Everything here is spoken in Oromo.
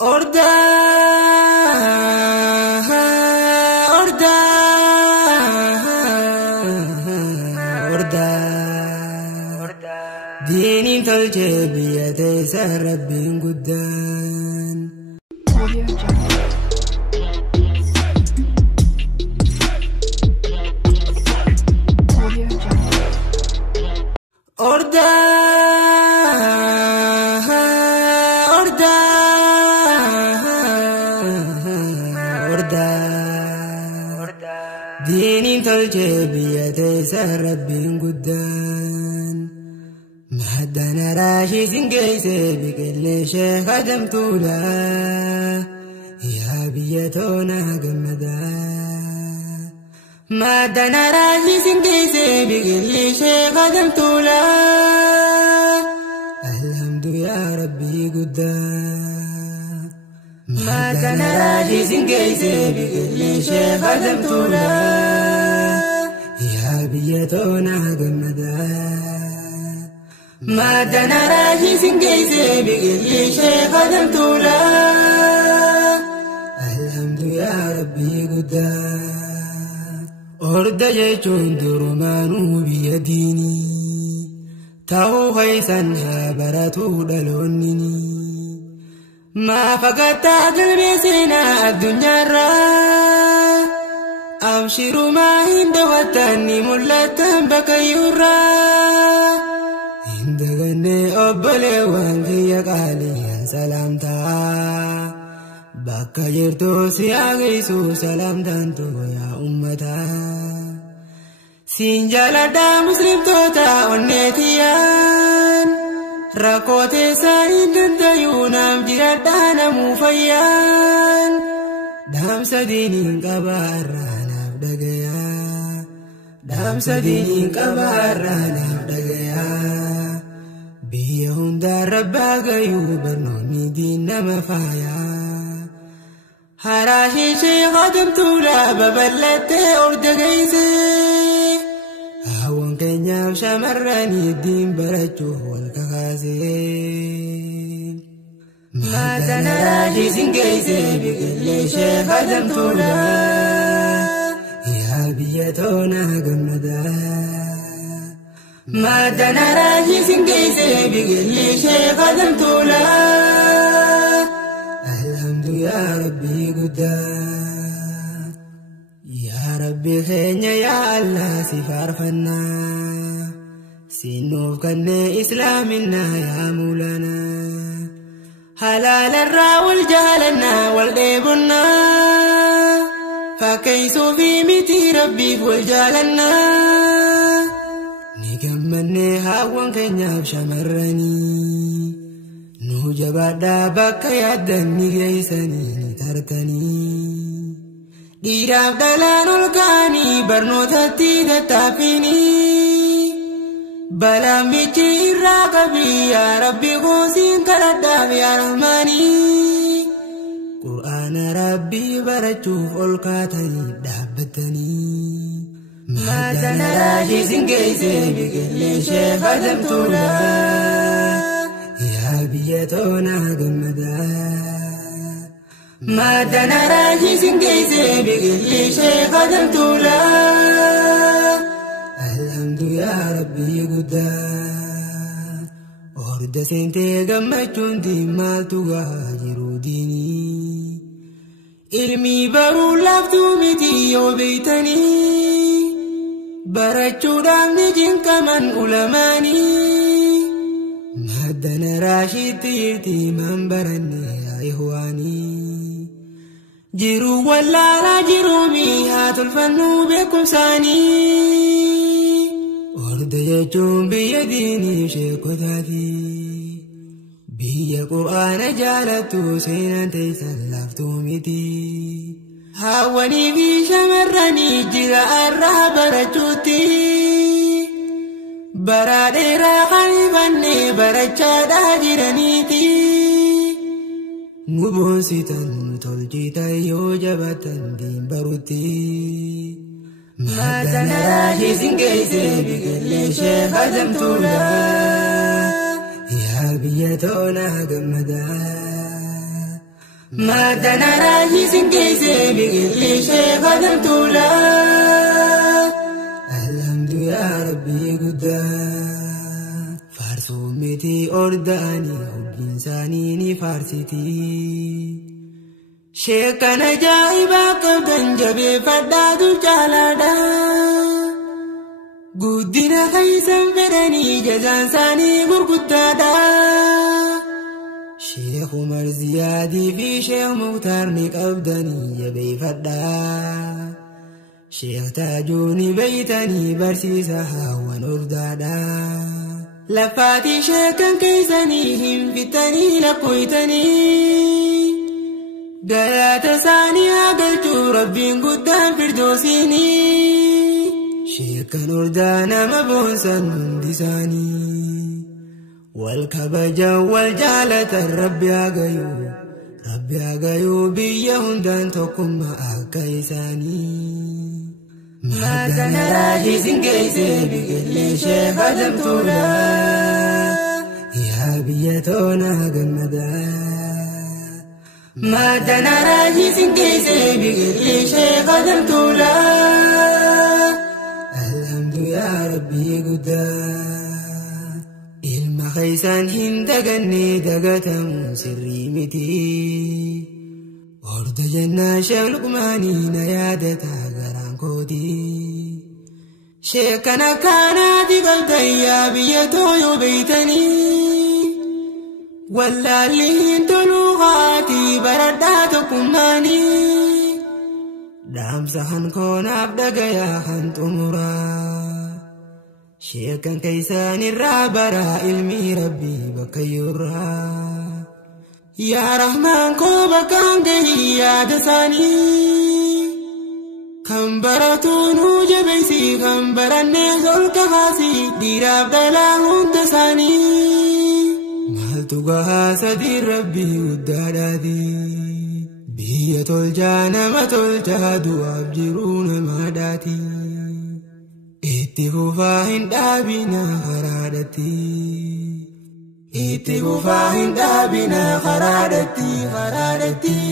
Orda, orda, orda. Dini tolche biyate sarabbin guddan. Orda, orda, orda. Dini tolche biyate sarabbin guddan. Mahdana rashi singayse bikille sheekh adamtula. Ya biyatona gammada. Mahdana rashi singayse bikille sheekh adamtula. Alhamdu ya rabbi guddan. Mahdana rashi singayse bikille sheekh adamtula. Ya biyatona gammada. Mahdana rashi singayse bikille sheekh adamtula. Alhamdu ya rabbi guddan. Orda jechuun durumaanuu biyya diini. Ta'uu haysan haa baratuu dhaloonnini. Maa fagaattaa galmee seenaa addunyaarraa. Abshiruu maa hin daawwattan ni mul'atan bakayyuurraa. Hindaganne obboleewwan kiyya qaaliyyan salaamtaa. Bakka jirtuu si ageessu salaamtaantu yaa ummataa. Siin jaaladhaa muslimtoota onneetiyyaan. Rakkoo teessaa hin dandayuu naaf jiradhaa namuu fayyaan. Dhaamsa diiniin qabaa irraa naaf dhagayaa. Dhaamsa diiniin qabaa irraa naaf dhagayaa. Biyya hundaan rabbaa gayuu barnoonni diin nama faayaa. Haraashii sheekh adamtula babal'attee orda geesse. Hawwan keenyaaf shamarranii diin barachuuf wal kakaase. Mahdana rashi singayse bikille sheekh adamtula. Ya biyatona gammada. Mahdana rashi singayse bikille sheekh adamtula. Alhamdu ya rabbi guddan. Ya rabbi keenya ya Allah si faarfanna. Sinuuf kanne islaaminna ya mulana. Halaalarraa wal jaalannaa wal dheebonnaa. Fakkeessuu fi miti rabbiif wal jaalannaa. Ni gammanne hawwan keenyaaf shamarranii. Nu jabaadhaa bakka yaaddan ni geessanii ni tartanii. Dhiiraaf dhalaan ol ka'anii barnootatti tattaaffinii. Balaan bichi irraa qabii yaa rabbi goosiin kadhadhaaf yaa rahmaanii. Qur'aana rabbii barachuuf ol kaatanii dhaabbatanii. Mahdana rashi singayse bikille sheekh adamtula. Ya biyatona gammada. Mahdana rashi singayse bikille sheekh adamtula. Alhamdu ya rabbi guddan. Orda seentee gammachuun maaltu gahaa jiru diini. Ilmi baruu laaftuu miti yoo beeytanii. Barachuudhaaf ni jinqaman ulamaanii. Mahdana rashiitti jirti man baranne yaa ihwaanii. Jiruu wallaalaa jiruumii haa tolfannuu beekumsaanii. Orda jechuun biyya diiniif sheekotaati. Biyya qur'aana jaalattu seenaan teessan laaftuu miti. Hawwanii fi shamarranii jira irraa barachuutti. Bara dheeraa kan hifannee barachaadhaa jiraniiti. Nu boonsitan nu tolchitan yoo jabaatan diin barutti. Mahdana rashi singayse bikille sheekh adamtula. Ya biyatona gammada. ما دنا راجي سنكيسي بقلي شيخ دمتولا الحمد يا ربي قدام فارسو متي أرداني حب إنسانيني فارسيتي شيخ أنا جايبا قبضن جبي فرداد الجالادا قدنا خيسا فرني جزان ساني قرقدادا شيخ عمر زيادي في شيخ مختار نقبضني يبي فردا شيخ تاجوني بيتني برسيسها ونردادا لفاتي شيخا كيسانيهم فتني لقويتني قالت ساني أقلت ربي قدام فردوسيني شيخا نردانا مبوسا دساني والكبجة والجالة الرب يا غيو رب يا غيو بيهن دان تقوم أكيساني ما كان راجي سنكيسي بقلي شيخ دمتولا يا بيتونا قمدا ما كان راجي سنكيسي بقلي شيخ دمتولا الحمد يا ربي قدام خيسان هندقني دقتم سري متي ورد جنة شلقماني نيادتا غران كودي شيكنا كاناتي قلتيا بيتو يبيتني ولا اللي انتلوغاتي برداتكم ماني دام سخن كون عبدقيا خنت أمرا شيخا كيسان الرابرا علمي ربي بكيورا يا رحمن كوبا كان جهي يا دساني خمبرتون وجبيسي خمبرني زلك خاسي ديراب دلاهون دساني مالتو قاسدي ربي ودادادي بية الجانا ما تلجادو أبجرون ماداتي اتفوفاهن دابنا خرادتي اتفوفاهن دابنا خرادتي خرادتي